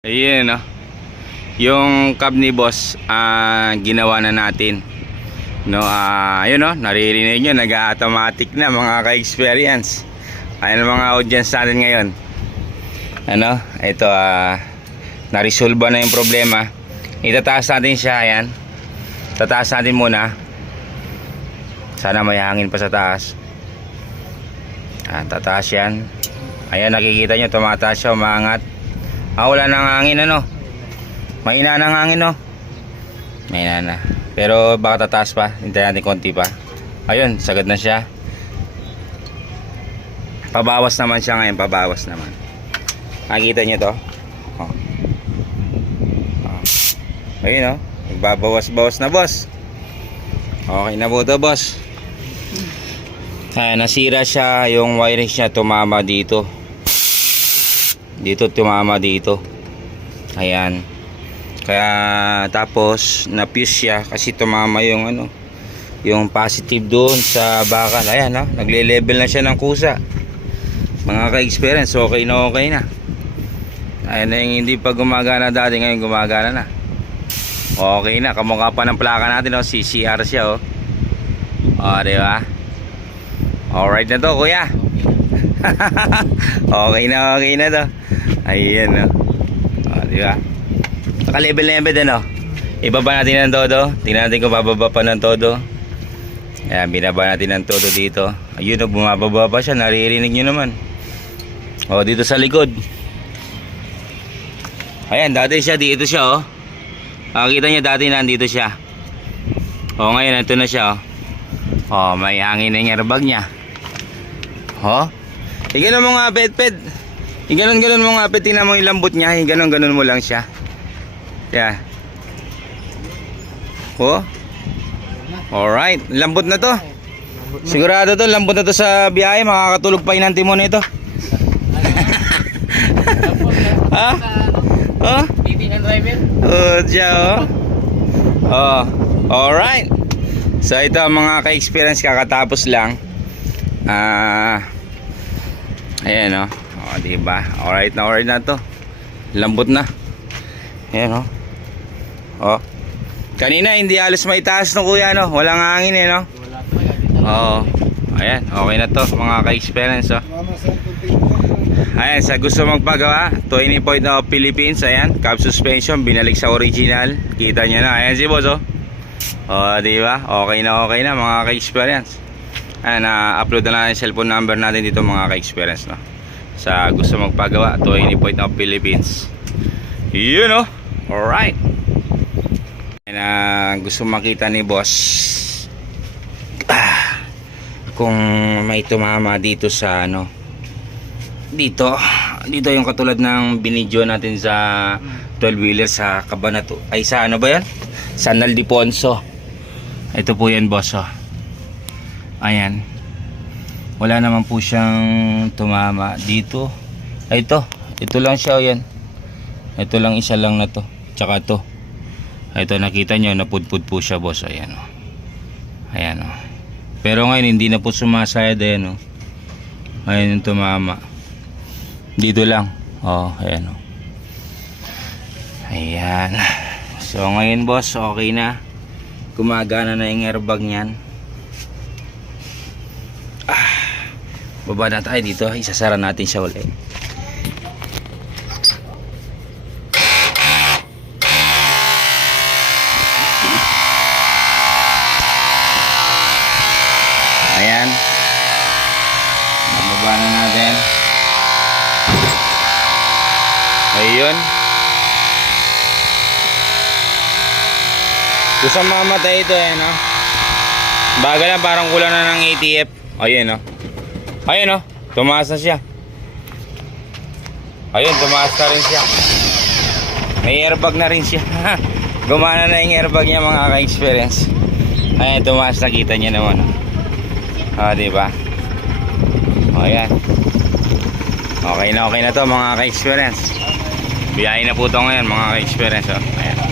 Ayun, no? Yung cab ni boss, ginawa na natin. No, ayun, no? Naririnig nyo, nag-automatic na mga ka-experience. Ayun mga audience natin ngayon. Ano? Ito, na-resolve na yung problema. Itataas natin siya, ayan. Tataas natin muna. Sana may hangin pa sa taas. Tataas yan. Ayan, nakikita nyo, tumataas siya, umaangat. Wala nang hangin, ano? Mahina ng hangin, no? Mahina na. Pero baka tataas pa. Hintayin natin konti pa. Ayun, sagad na siya. Pabawas naman siya ngayon, pabawas naman. Nakikita nyo to? Ayun, no? Nagbabawas-bawas na, boss. Okay na po to, boss. Nasira siya, yung wiring niya tumama dito. Dito tumama dito. Ayan. Kaya tapos na-fuse siya kasi tumama yung ano, yung positive doon sa bakal. Ayan, ha? Nagle-level na siya ng kusa. Mga ka-experience, okay na. Ayan na yung hindi pa gumagana dati, ngayon gumagana na. Okay na, kamukha pa ng plaka natin, oh. CCR siya, oh. Diba? Alright na to, kuya. Okay na to. Ayan, no? Diba? Naka-level din, no? Ibaba natin ng todo. Tingnan natin kung bababa pa ng todo. Ayan, binaba natin ng todo dito. Ayun, no? Bumababa pa siya. Naririnig nyo naman. Dito sa likod. Ayan, dati siya, dito siya, oh. Nakikita nyo, dati nandito siya. Ngayon, ito na siya, oh. May hangin na yung airbag niya. Iganon mo nga, pet. Iganon mo nga, pet. Tingnan mo yung lambot niya. Iganon mo lang siya. Yeah. Alright. Lambot na to. Sigurado to. Lambot na to sa biyahe. Makakatulog pa yung timon nito. Titingan driver. Diyan, alright. So ito mga ka-experience, kakatapos lang. Ayan, diba? Alright na to. Lambot na. Ayan, kanina hindi halos may taas, no, kuya, no? Walang hangin, no? Wala talaga. Ayan, okay na to mga ka-experience, Ayan, sa gusto magpagawa, 20 point of Philippines. Ayan, cab suspension, binalik sa original. Kita nyo na, ayan si boss, diba? Okay na mga ka-experience. Ayan, upload na natin yung cellphone number natin dito mga ka-experience, no? Sa gusto magpagawa, 20 point of Philippines. Yun, alright. Ayan, gusto makita ni boss kung may tumama dito sa dito yung katulad ng binidyo natin sa 12-wheeler sa Cabanatuan, ay sa ba yan? San Ildefonso. Ito po yan, boss, ayan, wala naman po siyang tumama dito. Ito lang siya, yan. Ito lang, isa lang na to, tsaka to. Ito, nakita nyo, napudpud po siya, boss. Ayan, ayan, pero ngayon hindi na po sumasayad. Ayan, ayan yung tumama dito lang. Ayan, ayan. So ngayon, boss, okay na, gumagana na yung airbag niyan. Baba na tayo dito, isasara natin siya ulit. Ayan, baba na natin. Ayun, gusto mamatay ito, baga lang, parang kulang na ng ATF. Ayun, ayun, tumaas na siya. Ayun, tumaas na rin siya. May airbag na rin siya. Gumana na yung airbag niya mga ka-experience. Ayun, tumaas na, kita niya naman. Diba? Ayan. Okay na to mga ka-experience. Biyahe na po ito ngayon mga ka-experience. Ayan.